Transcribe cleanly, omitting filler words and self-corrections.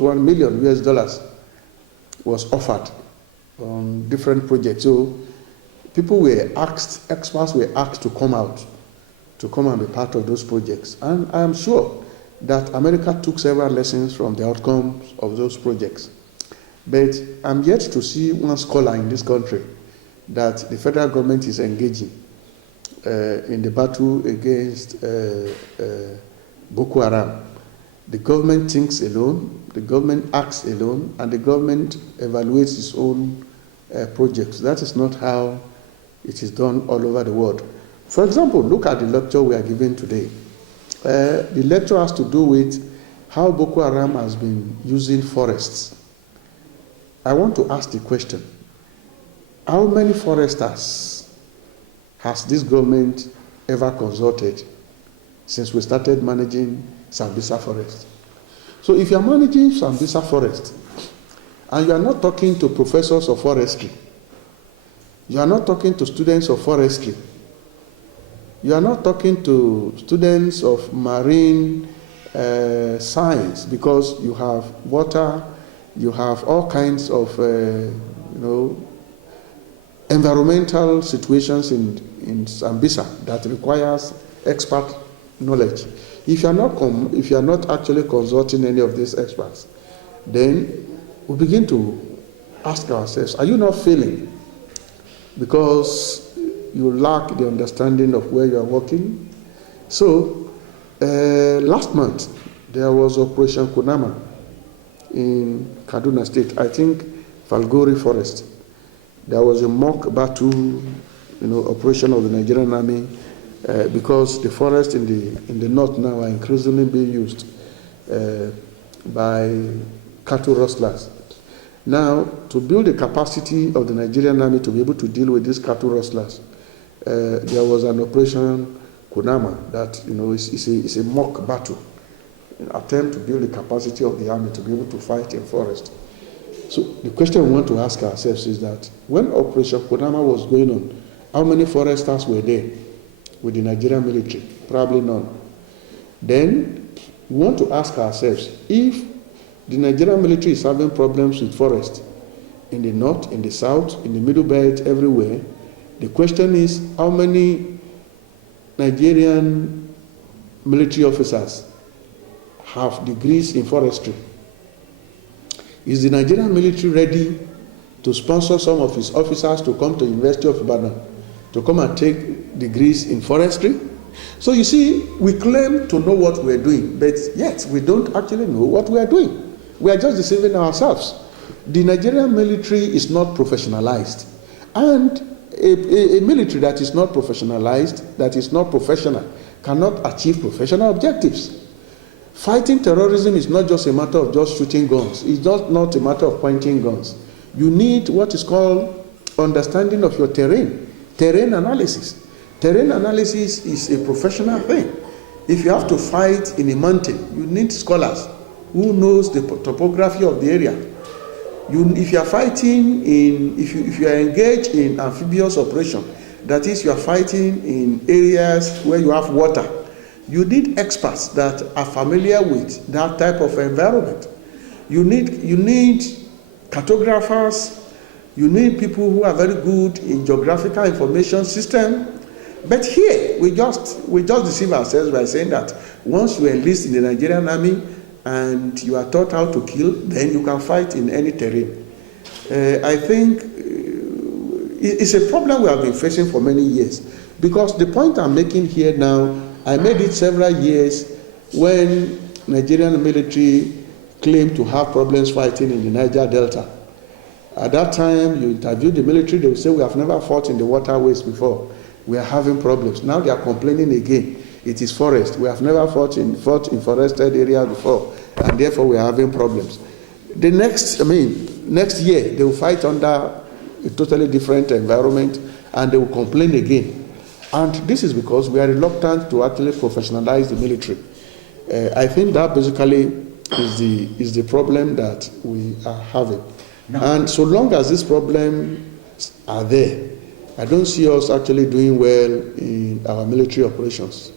almost $1 million was offered on different projects. So people were asked, experts were asked to come out, to come and be part of those projects. And I am sure that America took several lessons from the outcomes of those projects. But I'm yet to see one scholar in this country that the federal government is engaging in the battle against Boko Haram. The government thinks alone, the government acts alone, and the government evaluates its own projects. That is not how it is done all over the world. For example, look at the lecture we are giving today. The lecture has to do with how Boko Haram has been using forests. I want to ask the question, how many foresters has this government ever consulted since we started managing Sambisa Forest? So if you are managing Sambisa Forest and you are not talking to professors of forestry, you are not talking to students of forestry, you are not talking to students of marine science, because you have water, you have all kinds of environmental situations in Sambisa that requires expert knowledge. If you are not actually consulting any of these experts, then we begin to ask ourselves, are you not failing because you lack the understanding of where you are working? So last month there was Operation Kunama in Kaduna State, I think Falgori Forest. There was a mock battle, operation of the Nigerian Army because the forests in the north now are increasingly being used by cattle rustlers. Now, to build the capacity of the Nigerian Army to be able to deal with these cattle rustlers, there was an Operation Kunama that is a mock battle, an attempt to build the capacity of the army to be able to fight in forest. So the question we want to ask ourselves is that when Operation Kunama was going on, how many foresters were there with the Nigerian military? Probably none. Then we want to ask ourselves, if the Nigerian military is having problems with forest in the north, in the south, in the middle belt, everywhere, the question is, how many Nigerian military officers have degrees in forestry? Is the Nigerian military ready to sponsor some of its officers to come to the University of Ibadan to come and take degrees in forestry? So you see, we claim to know what we're doing, but yet we don't actually know what we are doing. We are just deceiving ourselves. The Nigerian military is not professionalized. And a military that is not professionalized, that is not professional, cannot achieve professional objectives. Fighting terrorism is not just a matter of just shooting guns. It's just not a matter of pointing guns. You need what is called understanding of your terrain analysis. Terrain analysis is a professional thing. If you have to fight in a mountain, you need scholars who knows the topography of the area. If you are fighting if you are engaged in amphibious operation, that is, you are fighting in areas where you have water, you need experts that are familiar with that type of environment. You need cartographers, you need people who are very good in geographical information system. But here, we just deceive ourselves by saying that once you enlist in the Nigerian Army and you are taught how to kill, then you can fight in any terrain. I think it's a problem we have been facing for many years. Because the point I'm making here now, I made it several years when Nigerian military claimed to have problems fighting in the Niger Delta. At that time, you interview the military, they will say, we have never fought in the waterways before. We are having problems. Now they are complaining again. It is forest. We have never fought in forested areas before, and therefore we are having problems. The next year, they will fight under a totally different environment, and they will complain again. And this is because we are reluctant to actually professionalize the military. I think that basically is the problem that we are having. No. And so long as these problems are there, I don't see us actually doing well in our military operations.